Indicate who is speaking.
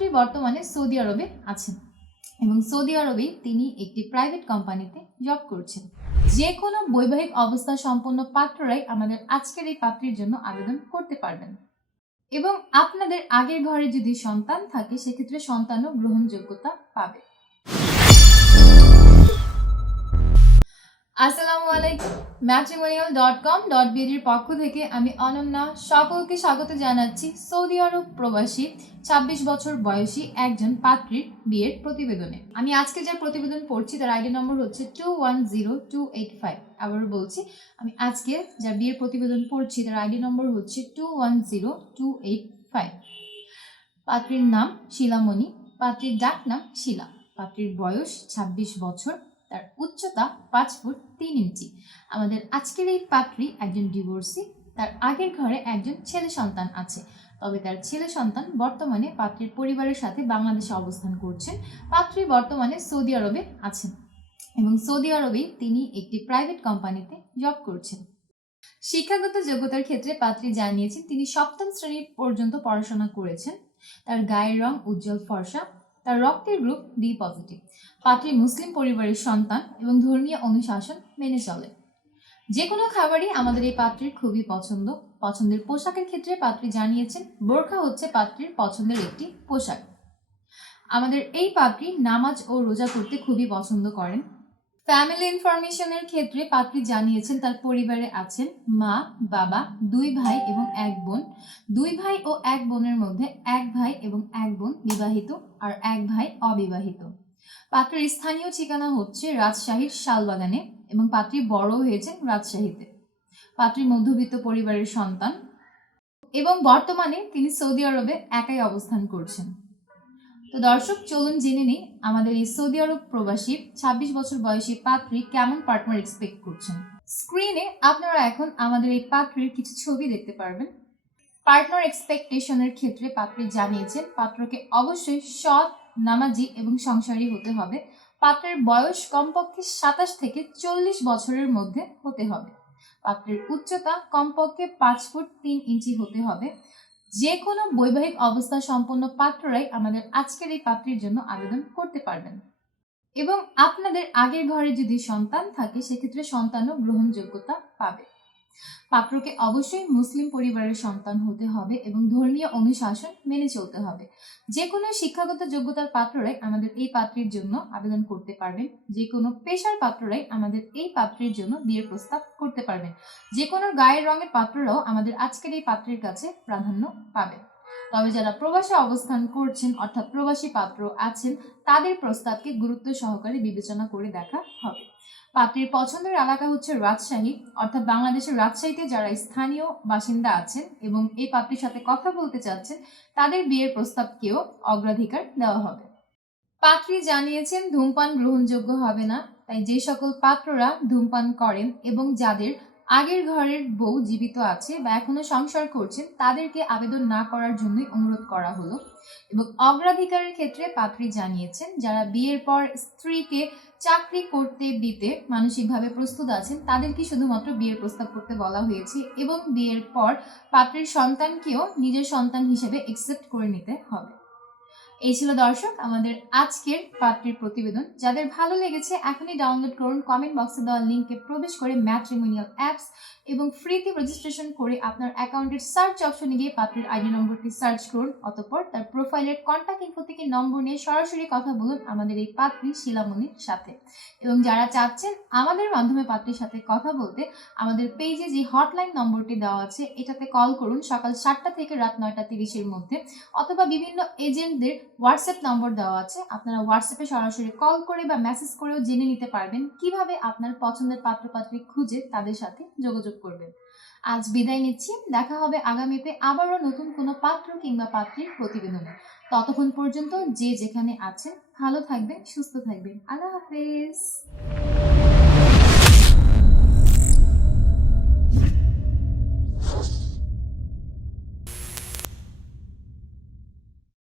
Speaker 1: পাত্রী বর্তমানে সৌদি আরবে আছেন এবং সৌদি আরবে তিনি একটি প্রাইভেট কোম্পানিতে জব করছেন। যে কোনো বৈবাহিক অবস্থা সম্পন্ন পাত্ররাই আমাদের আজকের এই পাত্রীর জন্য আবেদন করতে পারবেন। এবং আপনাদের আগের ঘরে যদি সন্তান থাকে, সেক্ষেত্রে সন্তানও গ্রহণযোগ্যতা পাবে। আসসালামু আলাইকুম ম্যাট্রিমোনিয়াল ডট কম ডট বিডির পক্ষ থেকে আমি অনন্যা সকলকে স্বাগত জানাচ্ছি সৌদি আরব প্রবাসী, ছাব্বিশ বছর বয়সী একজন পাত্রীর বিয়ের প্রতিবেদনে। আমি আজকে যে প্রতিবেদন পড়ছি তার আইডি নম্বর হচ্ছে two one zero two eight five আবারও বলছি, আমি আজকে যার বিয়ের প্রতিবেদন পড়ছি তার আইডি নম্বর হচ্ছে two one zero two eight five পাত্রীর নাম শিলামণি, পাত্রীর ডাক নাম শিলা। পাত্রীর বয়স ছাব্বিশ বছর তার উচ্চতা পাঁচ ফুট তিন ইঞ্চি। আমাদের আজকের এই পাত্রী একজন ডিভোর্সি তার আগের ঘরে একজন ছেলে সন্তান আছে। তবে তার ছেলে সন্তান বর্তমানে পাত্রীর পরিবারের সাথে বাংলাদেশে অবস্থান করছেন। পাত্রী বর্তমানে সৌদি আরবে আছেন এবং সৌদি আরবেই তিনি একটি প্রাইভেট কোম্পানিতে জব করছেন। শিক্ষাগত যোগ্যতার ক্ষেত্রে পাত্রী জানিয়েছেন, তিনি সপ্তম শ্রেণি পর্যন্ত পড়াশোনা করেছেন। তার গায়ের রং উজ্জ্বল ফর্সা তার রক্তের গ্রুপ বি পজিটিভ। পাত্রী মুসলিম পরিবারের সন্তান এবং ধর্মীয় অনুশাসন মেনে চলে। যে কোনো খাবারই আমাদের এই পাত্রীর খুবই পছন্দ। পছন্দের পোশাকের ক্ষেত্রে পাত্রী জানিয়েছেন, বোরখা হচ্ছে পাত্রীর পছন্দের একটি পোশাক। আমাদের এই পাত্রী নামাজ ও রোজা করতে খুবই পছন্দ করেন। ফ্যামিলি ইনফরমেশনের ক্ষেত্রে পাত্রী জানিয়েছেন তার পরিবারে আছেন মা, বাবা, দুই ভাই এবং এক বোন। দুই ভাই ও এক বোনের মধ্যে এক ভাই এবং এক বোন বিবাহিত আর এক ভাই অবিবাহিত। পাত্রের স্থানীয় ঠিকানা হচ্ছে রাজশাহীর শালবাগানে এবং পাত্রী বড় হয়েছেন রাজশাহীতে। পাত্রী মধ্যবিত্ত পরিবারের সন্তান এবং বর্তমানে তিনি সৌদি আরবে একাই অবস্থান করছেন। তো দর্শক, চলুন জেনে নিই আমাদের এই সৌদি আরব প্রবাসী ছাব্বিশ বছর বয়সী পাত্রী কেমন পার্টনার এক্সপেক্ট করছেন। স্ক্রিনে আপনারা এখন আমাদের এই পাত্রীর কিছু ছবি দেখতে পারবেন। পার্টনার এক্সপেকটেশনের ক্ষেত্রে পাত্রী জানিয়েছেন, পাত্রকে অবশ্যই সৎ, নামাজি এবং সংসারী হতে হবে। পাত্রের বয়স কমপক্ষে সাতাশ থেকে চল্লিশ বছরের মধ্যে হতে হবে। পাত্রের উচ্চতা কমপক্ষে পাঁচ ফুট তিন ইঞ্চি হতে হবে। যে কোনো বৈবাহিক অবস্থা সম্পন্ন পাত্ররাই আমাদের আজকের এই পাত্রের জন্য আবেদন করতে পারবেন। এবং আপনাদের আগের ঘরে যদি সন্তান থাকে, সেক্ষেত্রে সন্তানও গ্রহণযোগ্যতা পাবে। পাত্রকে অবশ্যই মুসলিম পরিবারের সন্তান হতে হবে এবং ধর্মীয় অনুশাসন মেনে চলতে হবে। যে কোনো শিক্ষাগত যোগ্যতার পাত্ররাই আমাদের এই পাত্রের জন্য আবেদন করতে পারবেন। যে কোনো পেশার পাত্ররাই আমাদের এই পাত্রীর জন্য বিয়ের প্রস্তাব করতে পারবেন। যে কোনো গায়ের রঙের পাত্ররাও আমাদের আজকের এই পাত্রের কাছে প্রাধান্য পাবে তবে যারা প্রবাসে অবস্থান করছেন অর্থাৎ প্রবাসী পাত্র আছেন, তাদের প্রস্তাবকে গুরুত্ব সহকারে বিবেচনা করে দেখা হবে। পাত্রীর পছন্দের এলাকা হচ্ছে রাজশাহী, অর্থাৎ বাংলাদেশের রাজশাহীতে যারা স্থানীয় বাসিন্দা আছেন এবং এই পাত্রীর সাথে কথা বলতে চাচ্ছেন, তাদের বিয়ের প্রস্তাবকেও অগ্রাধিকার দেওয়া হবে। পাত্রী জানিয়েছেন, ধূমপান গ্রহণযোগ্য হবে না, তাই যে সকল পাত্ররা ধূমপান করেন এবং যাদের আগের ঘরের বউ জীবিত আছে বা এখনও সংসার করছেন, তাদেরকে আবেদন না করার জন্যই অনুরোধ করা হলো এবং অগ্রাধিকারের ক্ষেত্রে পাত্রী জানিয়েছেন, যারা বিয়ের পর স্ত্রীকে চাকরি করতে দিতে মানসিকভাবে প্রস্তুত আছেন, তাদেরকে শুধুমাত্র বিয়ের প্রস্তাব করতে বলা হয়েছে এবং বিয়ের পর পাত্রের সন্তানকেও নিজের সন্তান হিসেবে একসেপ্ট করে নিতে হবে। এই ছিল দর্শক আমাদের আজকের পাত্রীর প্রতিবেদন। যাদের ভালো লেগেছে, এখনই ডাউনলোড করুন কমেন্ট বক্সে দেওয়া লিঙ্কে প্রবেশ করে ম্যাট্রিমোনিয়াল অ্যাপস এবং ফ্রিতে রেজিস্ট্রেশন করে আপনার অ্যাকাউন্টের সার্চ অপশনে গিয়ে পাত্রীর আইডি নম্বরটি সার্চ করুন, অতঃপর তার প্রোফাইলের কন্ট্যাক্ট ইনফো থেকে নম্বর নিয়ে সরাসরি কথা বলুন আমাদের এই পাত্রী শিলামণির সাথে। এবং যারা চাচ্ছেন আমাদের মাধ্যমে পাত্রীর সাথে কথা বলতে, আমাদের পেজে যে হটলাইন নম্বরটি দেওয়া আছে, এটাতে কল করুন সকাল সাতটা থেকে রাত নয়টা তিরিশের মধ্যে, অথবা বিভিন্ন এজেন্টদের হোয়াটসঅ্যাপ নম্বর দেওয়া আছে। আপনারা হোয়াটসঅ্যাপে সরাসরি কল করে বা মেসেজ করেও জেনে নিতে পারবেন কীভাবে আপনার পছন্দের পাত্রপাত্রী খুঁজে তাদের সাথে যোগাযোগ করবেন। আজ বিদায় নিচ্ছি। দেখা হবে আগামীতে আবারও নতুন কোনো পাত্র কিংবা পাত্রীর প্রতিবেদনে। ততক্ষণ পর্যন্ত যে যেখানে আছেন, ভালো থাকবেন, সুস্থ থাকবেন। আল্লাহ হাফেজ।